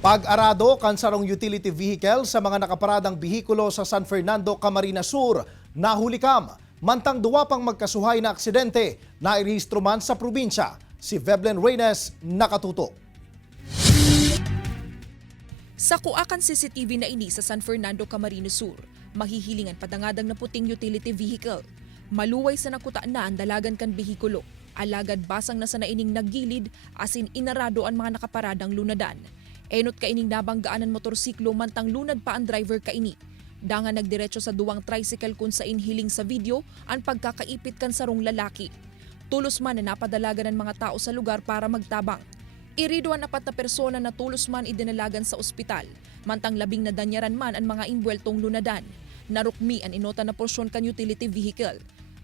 Pag-arado kan sarong utility vehicle sa mga nakaparadang bihikulo sa San Fernando, Camarines Sur, nahulikam. Mantang duwa pang magkasuhay na aksidente na irehistro man sa probinsya. Si Veblen Reynes nakatutok. Sa kuakan CCTV na ini sa San Fernando, Camarines Sur, mahihilingan padangadang na puting utility vehicle. Maluway sa nakutaan na ang dalagan kan bihikulo. Alagad basang na sa naining naggilid asin inarado ang mga nakaparadang lunadan. Enot kaining nabanggaan ang motorsiklo mantang lunad pa ang driver kaini. Dangan nagdiretso sa duwang tricycle kung sa inhiling sa video ang pagkakaipit kan sarong lalaki. Tulos man na napadalagan ng mga tao sa lugar para magtabang. Irido ang 4 na persona na tulos man idinalagan sa ospital, mantang 10 na danyaran man ang mga imbweltong lunadan. Narukmi ang inota na porsyon kan utility vehicle.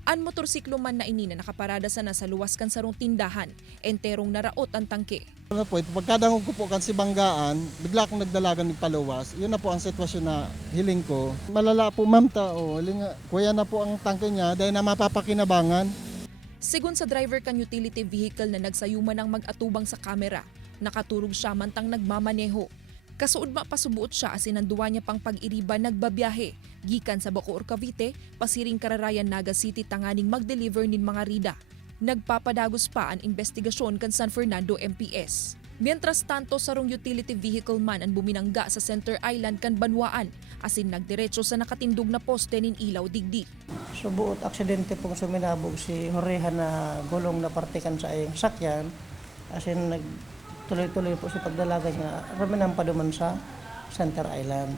Ang motorsiklo man na ini na nakaparada sa nasa luwas kan sarong tindahan, enterong naraot ang tangke. Ano po, pagkadangog ko po kan si Banggaan, bigla akong nagdalagan ng paluwas. Yun na po ang sitwasyon na hiling ko. Malala po ma'am tao, kuya na po ang tangke niya dahil na mapapakinabangan. Sigun sa driver kan utility vehicle na nagsayuman ng mag-atubang sa kamera, nakaturog siya mantang nagmamaneho. Kasuod mapasubuot siya asin ang duwa niya pang pag-iriba nagbabiyahe. Gikan sa Bacoor, Cavite, pasiring Kararayan, Naga City tanganing mag-deliver nin mga rida. Nagpapadagos pa ang investigasyon kan San Fernando MPS. Mientras tanto sarong utility vehicle man ang buminangga sa Center Island kan Banwaan asin nagdiretso sa nakatindog na poste nin ilaw digdi. So buot aksidente pong suminabog si Horeha na gulong na partikan sa iyong sakyan asin nagtuloy-tuloy po si pagdalaga niya raminang paduman sa Center Island.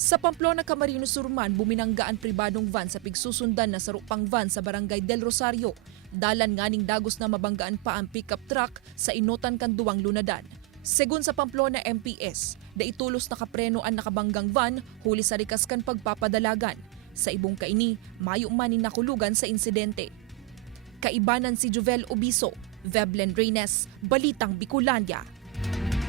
Sa Pamplona, Camarines Sur man, buminanggaan pribadong van sa pigsusundan na sarupang van sa Barangay Del Rosario. Dalan nganing dagos na mabanggaan pa ang pickup truck sa inotan kan duwang lunadan. Segun sa Pamplona MPS, daitulos nakapreno ang nakabanggang van huli sa rikas kan pagpapadalagan. Sa ibong kaini, mayo manin nakulugan sa insidente. Kaibanan si Jovel Obiso, Veblen Reynes, Balitang Bicolandia.